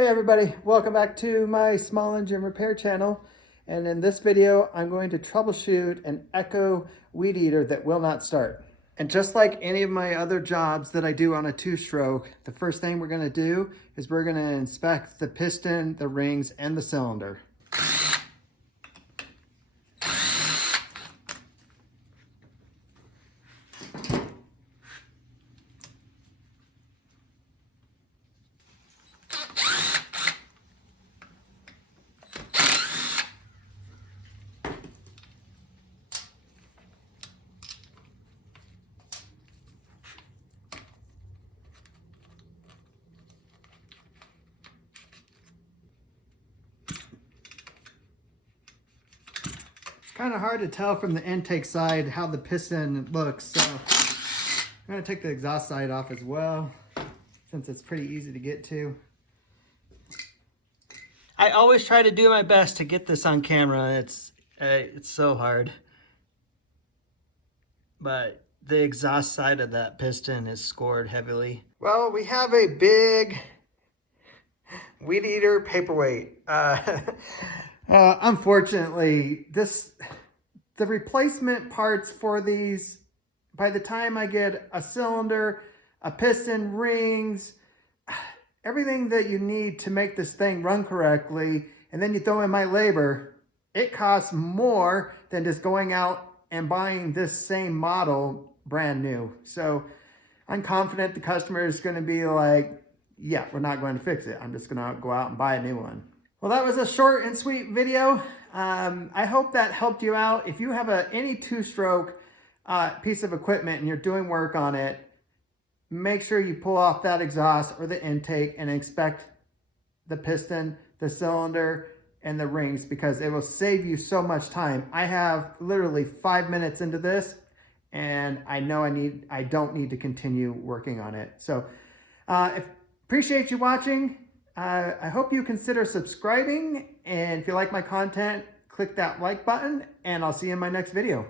Hey everybody, welcome back to my small engine repair channel. And in this video, I'm going to troubleshoot an Echo weed eater that will not start. And just like any of my other jobs that I do on a two-stroke, the first thing we're going to do is we're going to inspect the piston, the rings, and the cylinder. Kind of hard to tell from the intake side how the piston looks, so I'm going to take the exhaust side off as well, since it's pretty easy to get to. I always try to do my best to get this on camera. It's so hard, but the exhaust side of that piston is scored heavily. Well, we have a big weed eater paperweight. Unfortunately, the replacement parts for these, by the time I get a cylinder, a piston, rings, everything that you need to make this thing run correctly, and then you throw in my labor, it costs more than just going out and buying this same model brand new. So I'm confident the customer is going to be like, yeah, we're not going to fix it. I'm just going to go out and buy a new one. Well, that was a short and sweet video. I hope that helped you out. If you have any two-stroke piece of equipment and you're doing work on it, make sure you pull off that exhaust or the intake and inspect the piston, the cylinder, and the rings, because it will save you so much time. I have literally 5 minutes into this, and I know I don't need to continue working on it. So appreciate you watching. I hope you consider subscribing, and if you like my content, click that like button, and I'll see you in my next video.